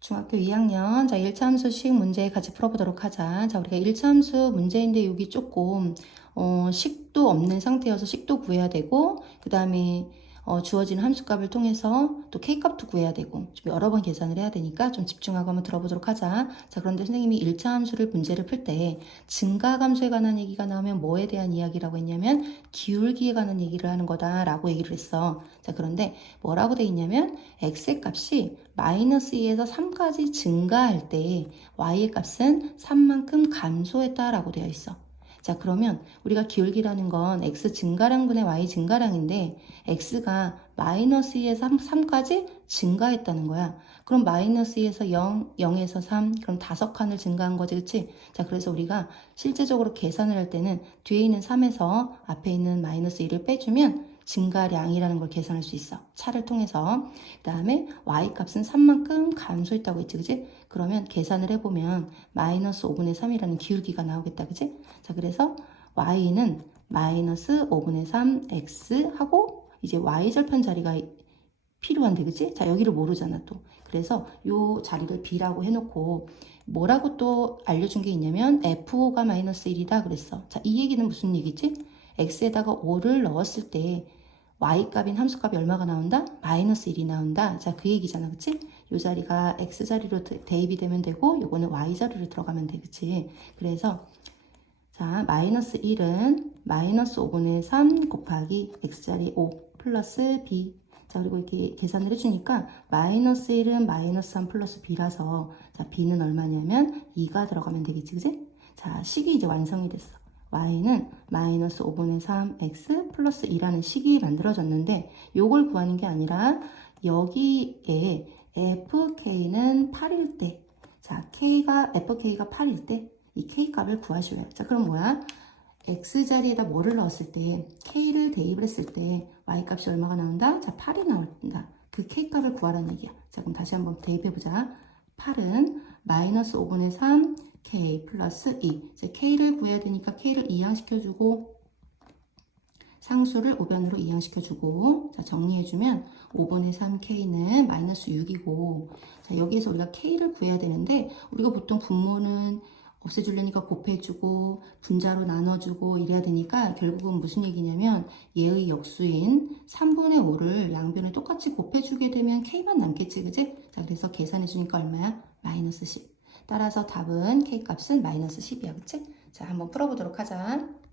중학교 2학년, 자, 1차 함수식 문제 같이 풀어보도록 하자. 자, 우리가 1차 함수 문제인데 여기 조금, 식도 없는 상태여서 식도 구해야 되고, 그 다음에, 주어지는 함수값을 통해서 또 K값도 구해야 되고, 좀 여러 번 계산을 해야 되니까 좀 집중하고 한번 들어보도록 하자. 자, 그런데 선생님이 1차 함수를 문제를 풀 때, 증가함수에 관한 얘기가 나오면 뭐에 대한 이야기라고 했냐면, 기울기에 관한 얘기를 하는 거다라고 얘기를 했어. 자, 그런데 뭐라고 돼 있냐면, x의 값이 마이너스 2에서 3까지 증가할 때 y의 값은 3만큼 감소했다라고 되어 있어. 자, 그러면 우리가 기울기라는 건 x 증가량분의 y 증가량인데 x가 마이너스 2에서 3까지 증가했다는 거야. 그럼 마이너스 2에서 0, 0에서 3, 그럼 5칸을 증가한 거지, 그치? 자, 그래서 우리가 실제적으로 계산을 할 때는 뒤에 있는 3에서 앞에 있는 마이너스 2를 빼주면 증가량이라는 걸 계산할 수 있어. 차를 통해서. 그 다음에 y값은 3만큼 감소했다고 했지, 그지? 그러면 계산을 해보면 마이너스 5분의 3이라는 기울기가 나오겠다, 그지? 자, 그래서 y는 마이너스 5분의 3 x 하고 이제 y절편 자리가 필요한데, 그치? 자, 여기를 모르잖아, 또. 그래서 요 자리를 b라고 해놓고 뭐라고 또 알려준 게 있냐면 f가 마이너스 1이다 그랬어. 자, 이 얘기는 무슨 얘기지? x에다가 5를 넣었을 때 y값인 함수값이 얼마가 나온다? 마이너스 1이 나온다. 자, 그 얘기잖아, 그치? 요 자리가 x자리로 대입이 되면 되고 요거는 y자리로 들어가면 돼, 그치? 그래서 자, 마이너스 1은 마이너스 5분의 3 곱하기 x자리 5 플러스 b. 자, 그리고 이렇게 계산을 해주니까 마이너스 1은 마이너스 3 플러스 b라서 자, b는 얼마냐면 2가 들어가면 되겠지, 그치? 자, 식이 이제 완성이 됐어. y는 마이너스 5분의 3x 플러스 2라는 식이 만들어졌는데 요걸 구하는 게 아니라 여기에 fk는 8일 때, 자, fk가 8일 때 이 k값을 구하셔야 해. 자, 그럼 뭐야? x자리에다 뭐를 넣었을 때 k를 대입을 했을 때 y값이 얼마가 나온다? 자, 8이 나온다. 그 k값을 구하라는 얘기야. 자, 그럼 다시 한번 대입해보자. 8은 마이너스 5분의 3 k 플러스 2. 자, k를 구해야 되니까 k를 이항시켜주고 상수를 우변으로 이항시켜주고 자, 정리해주면 5분의 3k는 마이너스 6이고 자, 여기에서 우리가 k를 구해야 되는데 우리가 보통 분모는 없애주려니까 곱해주고 분자로 나눠주고 이래야 되니까 결국은 무슨 얘기냐면 얘의 역수인 3분의 5를 양변에 똑같이 곱해주게 되면 k만 남겠지, 그지? 자, 그래서 계산해주니까 얼마야? 마이너스 10. 따라서 답은 k값은 마이너스 10이야, 그치? 자, 한번 풀어보도록 하자.